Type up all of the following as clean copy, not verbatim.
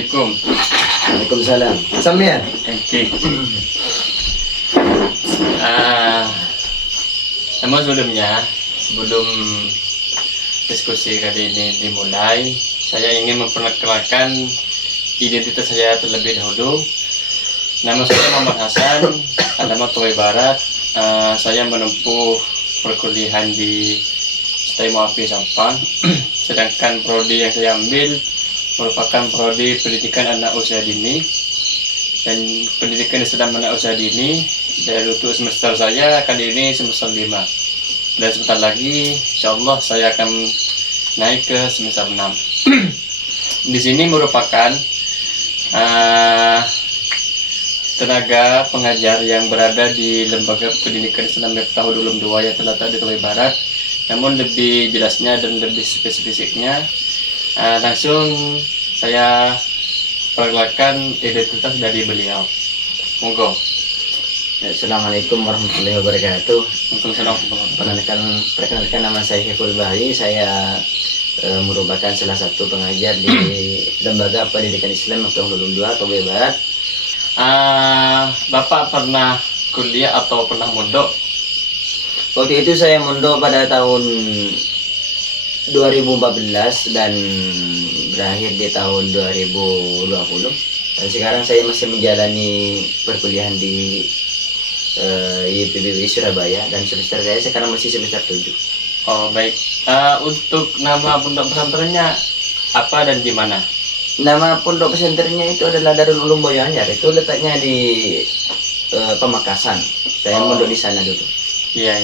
Assalamualaikum. Waalaikumsalam. Sampean? Oke. Namun sebelum diskusi kali ini dimulai, saya ingin memperkenalkan identitas saya terlebih dahulu. Nama saya Muhammad Hasan, alamat Toba Barat. Saya menempuh perkuliahan di STM Muafi Sampang. Sedangkan prodi yang saya ambil merupakan prodi pendidikan anak usia dini, dan pendidikan Islam anak usia dini. Dan untuk semester saya kali ini semester 5, dan sebentar lagi insyaallah saya akan naik ke semester 6. Di sini merupakan tenaga pengajar yang berada di Lembaga Pendidikan Islam Miftahul Ulum 2 yang terletak di Toba Barat. Namun lebih jelasnya dan lebih spesifiknya, langsung saya perkenalkan identitas dari beliau. Monggo. Assalamualaikum warahmatullahi wabarakatuh. Waalaikumsalam. Perkenalkan nama saya Hiful Bahri. Saya merupakan salah satu pengajar di Lembaga Pendidikan Islam Miftahul Ulum 2 Toba Barat. Bapak pernah kuliah atau pernah mondok? Waktu itu saya mondok pada tahun 2014 dan berakhir di tahun 2020. Dan sekarang saya masih menjalani perkuliahan di YPBW Surabaya, dan semester saya sekarang masih semester 7. Oh baik. Untuk nama pondok pesantrennya apa dan di mana? Nama pondok pesantrennya itu adalah Darul Ulum Boyo Anyar. Itu letaknya di Pamekasan. Saya mondok di sana dulu. Iya.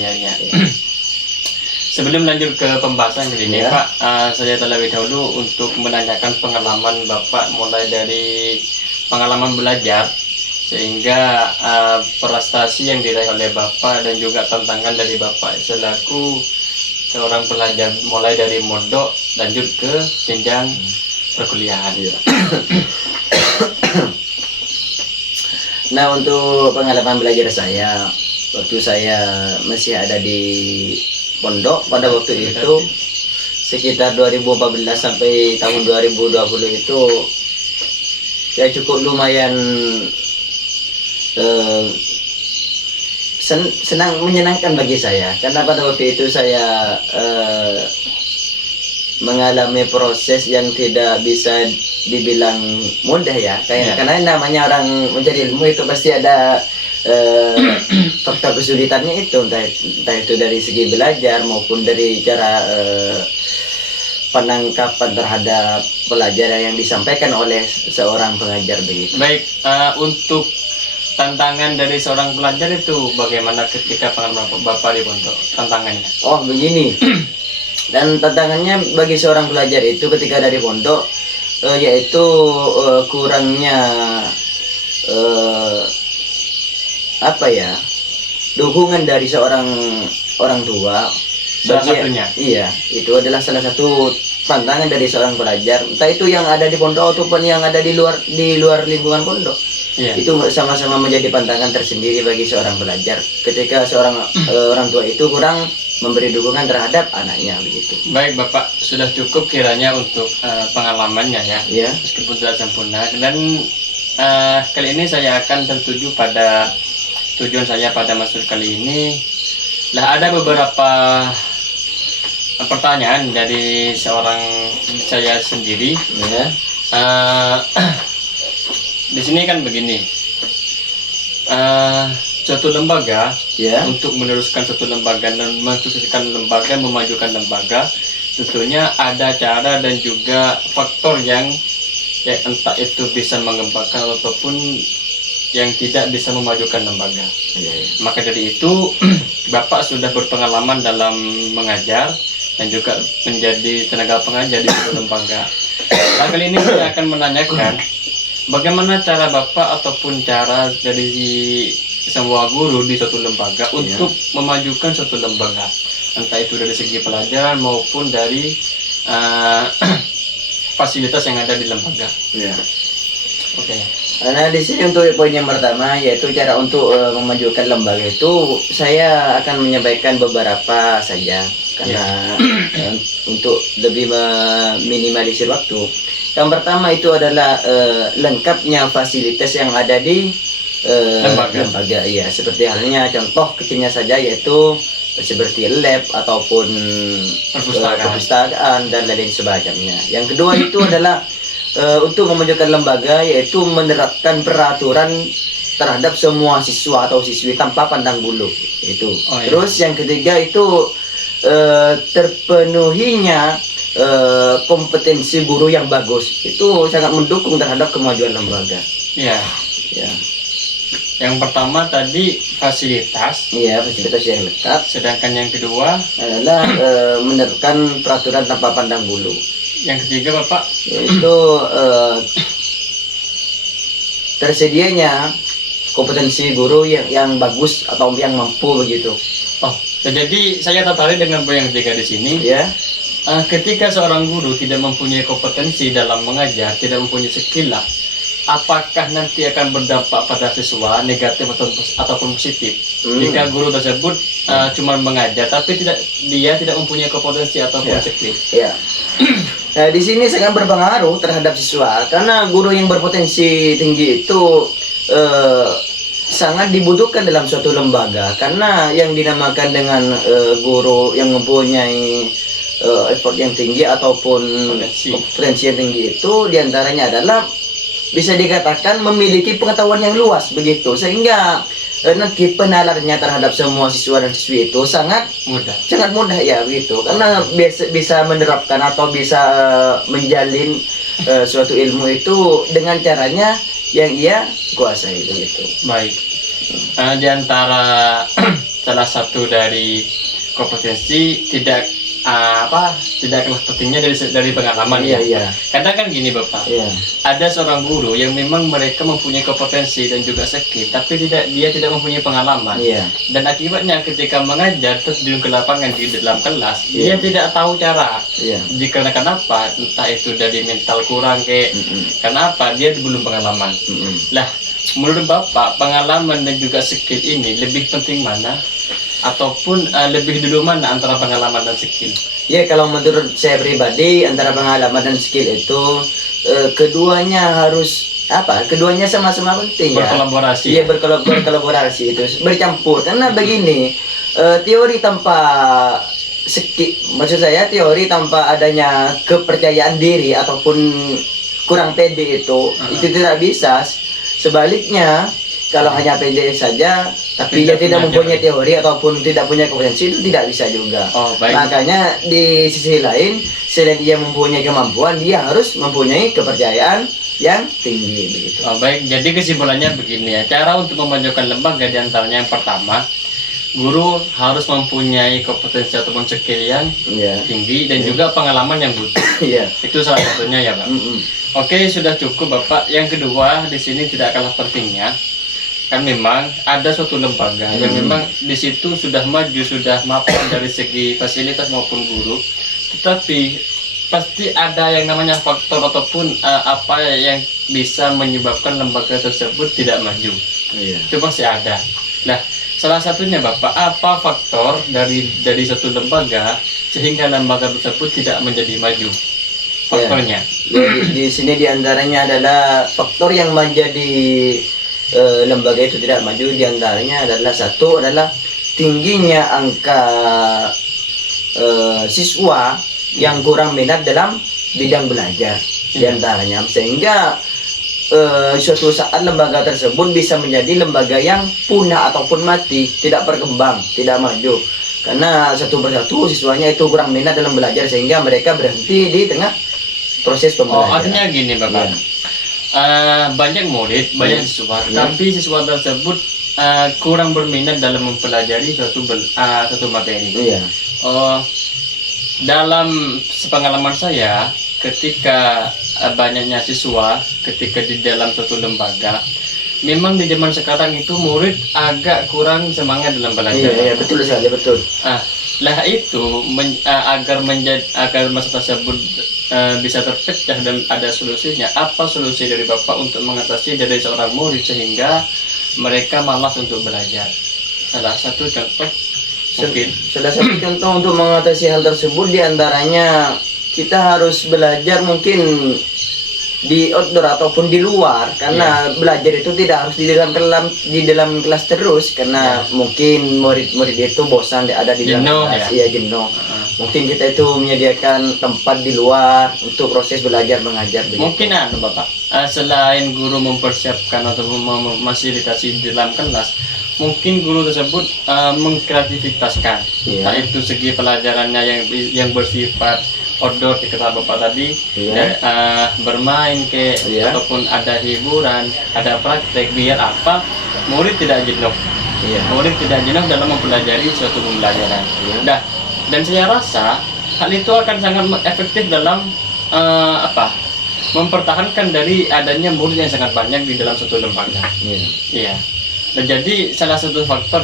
Sebelum lanjut ke pembahasan kali ini, Pak, saya terlebih dahulu untuk menanyakan pengalaman Bapak, mulai dari pengalaman belajar sehingga prestasi yang diraih oleh Bapak, dan juga tantangan dari Bapak selaku seorang pelajar mulai dari mondok lanjut ke jenjang perkuliahan. Nah, untuk pengalaman belajar saya waktu saya masih ada di pondok pada waktu itu sekitar 2014 sampai tahun 2020 itu ya cukup lumayan menyenangkan bagi saya, karena pada waktu itu saya mengalami proses yang tidak bisa dibilang mudah ya, karena namanya orang mencari ilmu itu pasti ada faktor kesulitannya itu, entah itu dari segi belajar maupun dari cara penangkapan terhadap pelajaran yang disampaikan oleh seorang pengajar begitu. Baik, untuk tantangan dari seorang pelajar itu bagaimana ketika pengalaman Bapak di pondok? Tantangannya? Oh begini. Dan tantangannya bagi seorang pelajar itu ketika dari pondok yaitu kurangnya dukungan dari seorang orang tua. Salah satunya? Iya, itu adalah salah satu tantangan dari seorang pelajar, entah itu yang ada di pondok ataupun yang ada di luar lingkungan pondok. Itu sama-sama menjadi pantangan tersendiri bagi seorang pelajar ketika seorang orang tua itu kurang memberi dukungan terhadap anaknya begitu. Baik Bapak, sudah cukup kiranya untuk pengalamannya ya, meskipun tidak sempurna. Dan kali ini saya akan tertuju pada tujuan saya pada masuk kali ini. Ada beberapa pertanyaan dari saya sendiri. Di sini kan begini, suatu lembaga untuk meneruskan suatu lembaga dan mensukseskan lembaga, memajukan lembaga, tentunya ada cara dan juga faktor yang entah itu bisa mengembangkan ataupun yang tidak bisa memajukan lembaga. Maka dari itu Bapak sudah berpengalaman dalam mengajar dan juga menjadi tenaga pengajar di suatu lembaga. Nah, kali ini saya akan menanyakan bagaimana cara Bapak ataupun cara dari semua guru di suatu lembaga untuk memajukan suatu lembaga, entah itu dari segi pelajaran maupun dari fasilitas yang ada di lembaga. Oke. Nah, di sini untuk poin yang pertama yaitu cara untuk memajukan lembaga itu saya akan menyampaikan beberapa saja karena untuk lebih meminimalisir waktu. Yang pertama itu adalah lengkapnya fasilitas yang ada di lembaga. Iya, seperti halnya contoh kecilnya saja yaitu seperti lab ataupun perpustakaan dan lain sebagainya. Yang kedua itu adalah untuk memajukan lembaga, yaitu menerapkan peraturan terhadap semua siswa atau siswi tanpa pandang bulu itu. Terus yang ketiga itu terpenuhinya kompetensi guru yang bagus, itu sangat mendukung terhadap kemajuan lembaga. Iya. Ya. Yang pertama tadi fasilitas. Iya, fasilitas yang lengkap. Sedangkan yang kedua adalah menerapkan peraturan tanpa pandang bulu. Yang ketiga Bapak yaitu tersedianya kompetensi guru yang bagus atau yang mampu begitu. Oh, jadi saya tertarik dengan poin yang ketiga di sini. Ya. Ketika seorang guru tidak mempunyai kompetensi dalam mengajar, tidak mempunyai skill, apakah nanti akan berdampak pada siswa negatif ataupun positif? Jika guru tersebut cuma mengajar, tapi dia tidak mempunyai kompetensi ataupun skill. Ya. Nah, di sini sangat berpengaruh terhadap siswa, karena guru yang berpotensi tinggi itu sangat dibutuhkan dalam suatu lembaga, karena yang dinamakan dengan guru yang mempunyai effort yang tinggi ataupun potensi yang tinggi itu diantaranya adalah bisa dikatakan memiliki pengetahuan yang luas begitu, sehingga nanti penalarannya terhadap semua siswa dan siswi itu sangat mudah ya begitu, karena bisa menerapkan atau bisa menjalin suatu ilmu itu dengan caranya yang ia kuasai begitu. Baik. Di antara salah satu dari kompetensi tidak kalah pentingnya dari pengalaman. Iya. Kadang kan gini Bapak. Iya. Ada seorang guru yang memang mereka mempunyai kompetensi dan juga skill, tapi dia tidak mempunyai pengalaman. Iya. Dan akibatnya ketika mengajar terjun ke lapangan di dalam kelas, dia tidak tahu cara. Iya. Jika kenapa? Entah itu dari mental kurang kenapa dia belum pengalaman. Lah, menurut Bapak pengalaman dan juga skill ini lebih penting mana? Ataupun lebih dulu mana antara pengalaman dan skill? Ya, kalau menurut saya pribadi antara pengalaman dan skill itu keduanya sama-sama penting berkolaborasi. Ya, berkolaborasi itu bercampur, karena begini, teori tanpa skill, maksud saya teori tanpa adanya kepercayaan diri ataupun kurang pede itu tidak bisa. Sebaliknya, kalau hanya pede saja tapi dia tidak mempunyai teori ataupun tidak punya kompetensi, itu tidak bisa juga. Makanya di sisi lain, selain dia mempunyai kemampuan, dia harus mempunyai kepercayaan yang tinggi begitu. Baik, jadi kesimpulannya begini ya, cara untuk memajukan lembaga diantaranya yang pertama, guru harus mempunyai kompetensi ataupun skill yang tinggi dan juga pengalaman yang butuh. Itu salah satunya ya Pak. Oke, sudah cukup Bapak. Yang kedua di sini tidak kalah pentingnya, kan memang ada suatu lembaga yang memang di situ sudah maju, sudah mapan dari segi fasilitas maupun guru, tetapi pasti ada yang namanya faktor ataupun apa yang bisa menyebabkan lembaga tersebut tidak maju. Itu pasti ada. Nah, salah satunya Bapak, apa faktor dari satu lembaga sehingga lembaga tersebut tidak menjadi maju? Faktornya. Di sini diantaranya adalah faktor yang menjadi lembaga itu tidak maju, diantaranya adalah satu adalah tingginya angka siswa yang kurang minat dalam bidang belajar diantaranya, sehingga suatu saat lembaga tersebut bisa menjadi lembaga yang punah ataupun mati, tidak berkembang, tidak maju, karena satu persatu siswanya itu kurang minat dalam belajar sehingga mereka berhenti di tengah proses pembelajaran. Artinya gini Bapak, banyak murid, banyak siswa, tapi siswa tersebut kurang berminat dalam mempelajari satu materi. Dalam pengalaman saya, ketika banyaknya siswa, ketika di dalam suatu lembaga, memang di zaman sekarang itu murid agak kurang semangat dalam belajar. Betul saja, betul. Lah itu agar masa tersebut bisa terpecah dan ada solusinya. Apa solusi dari Bapak untuk mengatasi dari seorang murid sehingga mereka malas untuk belajar? Salah satu contoh mungkin. Salah satu contoh untuk mengatasi hal tersebut diantaranya kita harus belajar mungkin di outdoor ataupun di luar, karena belajar itu tidak harus di dalam kelas terus, karena mungkin murid-murid itu bosan ada di dalam kelas, iya jenuh. Mungkin kita itu menyediakan tempat di luar untuk proses belajar mengajar. Mungkin Bapak, selain guru mempersiapkan atau memfasilitasi di dalam kelas, mungkin guru tersebut mengkreativitaskan, entah itu segi pelajarannya yang bersifat outdoor di kata Bapak tadi, bermain ataupun ada hiburan, ada praktek, biar apa murid tidak jenuh. Murid tidak jenuh dalam mempelajari suatu pembelajaran. Dan saya rasa hal itu akan sangat efektif dalam mempertahankan dari adanya murid yang sangat banyak di dalam suatu lembaga. Dan jadi salah satu faktor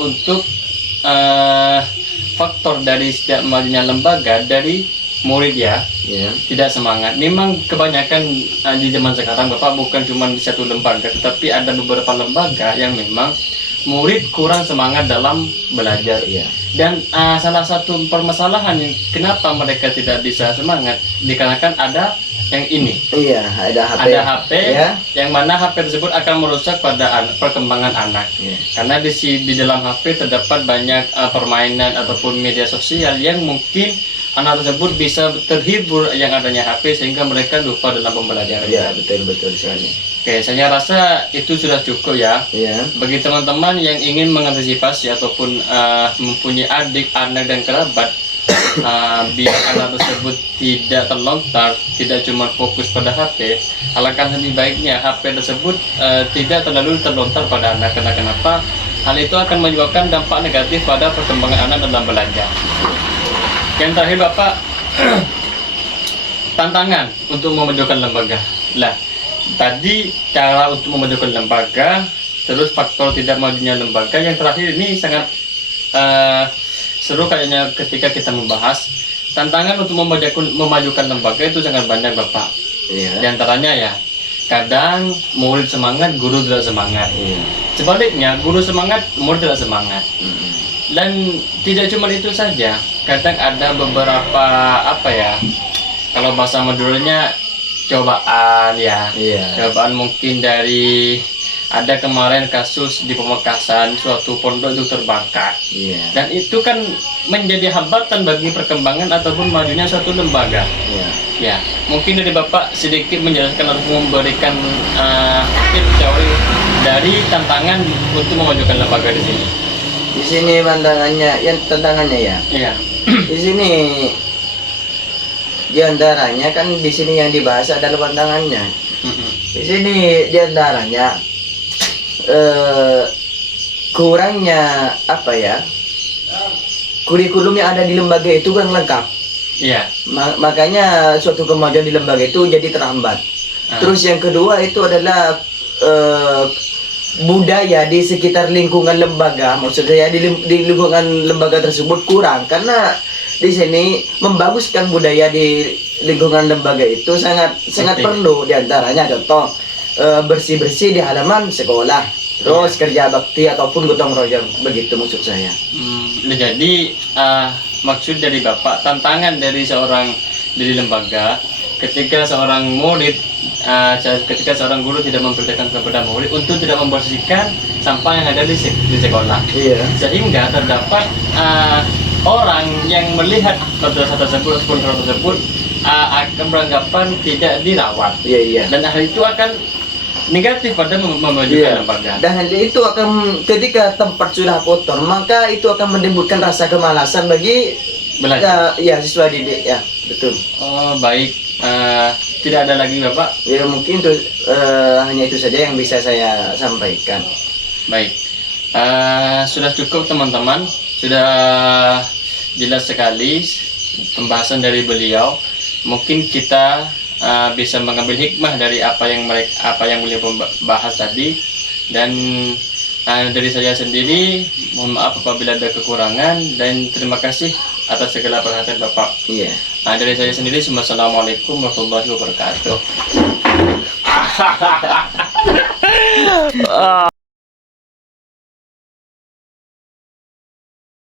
untuk faktor dari setiap majunya lembaga dari murid tidak semangat. Memang kebanyakan di zaman sekarang Bapak bukan cuma di satu lembaga, tetapi ada beberapa lembaga yang memang murid kurang semangat dalam belajar. Dan salah satu permasalahan kenapa mereka tidak bisa semangat dikarenakan ada yang ini. Ada HP yang mana HP tersebut akan merusak pada perkembangan anak. Karena di dalam HP terdapat banyak permainan ataupun media sosial yang mungkin anak tersebut bisa terhibur yang adanya HP sehingga mereka lupa dalam pembelajaran. Betul sekali. Oke, saya rasa itu sudah cukup bagi teman-teman yang ingin mengantisipasi ataupun mempunyai adik, anak dan kerabat, biar anak tersebut tidak terlontar, tidak cuma fokus pada HP. Alangkah lebih baiknya HP tersebut tidak terlalu terlontar pada anak. Kenapa? Hal itu akan menyebabkan dampak negatif pada perkembangan anak dalam belajar. Yang terakhir Bapak, tantangan untuk memajukan lembaga. Tadi cara untuk memajukan lembaga, terus faktor tidak majunya lembaga. Yang terakhir ini sangat seru kayaknya ketika kita membahas tantangan untuk memajukan lembaga itu sangat banyak Bapak. Di antaranya kadang murid semangat, guru tidak semangat. Sebaliknya guru semangat, murid tidak semangat. Dan tidak cuma itu saja, kadang ada beberapa kalau bahasa Maduranya cobaan cobaan mungkin dari ada kemarin kasus di Pamekasan suatu pondok itu terbakar. Dan itu kan menjadi hambatan bagi perkembangan ataupun majunya suatu lembaga. Mungkin dari Bapak sedikit menjelaskan atau memberikan tips dari tantangan untuk memajukan lembaga di sini. Di sini tantangannya di sini diantaranya kan di sini yang dibahas adalah pandangannya. Di sini diantaranya kurangnya kurikulum yang ada di lembaga itu kan lengkap. Makanya suatu kemajuan di lembaga itu jadi terhambat. Terus yang kedua itu adalah budaya di sekitar lingkungan lembaga, maksud saya di lingkungan lembaga tersebut kurang, karena di sini membaguskan budaya di lingkungan lembaga itu sangat perlu. Diantaranya contoh bersih-bersih di halaman sekolah, terus kerja bakti ataupun gotong royong, begitu maksud saya. Jadi maksud dari Bapak, tantangan dari lembaga ketika seorang murid, ketika seorang guru tidak mempercayakan kepada murid untuk tidak membersihkan sampah yang ada di sekolah, sehingga terdapat orang yang melihat madrasah tersebut ataupun sekolah tersebut akan beranggapan tidak dirawat. Dan hal itu akan negatif pada memajukan lembaga. Dan hal itu akan, ketika tempat sudah kotor, maka itu akan menimbulkan rasa kemalasan bagi belajar. Siswa didik. Betul. Oh, baik. Tidak ada lagi Bapak? Mungkin itu hanya itu saja yang bisa saya sampaikan. Baik. Sudah cukup teman-teman. Sudah jelas sekali pembahasan dari beliau. Mungkin kita bisa mengambil hikmah dari apa yang beliau bahas tadi. Dan dari saya sendiri, mohon maaf apabila ada kekurangan, dan terima kasih atas segala perhatian Bapak. Dari saya sendiri, Assalamualaikum warahmatullahi wabarakatuh.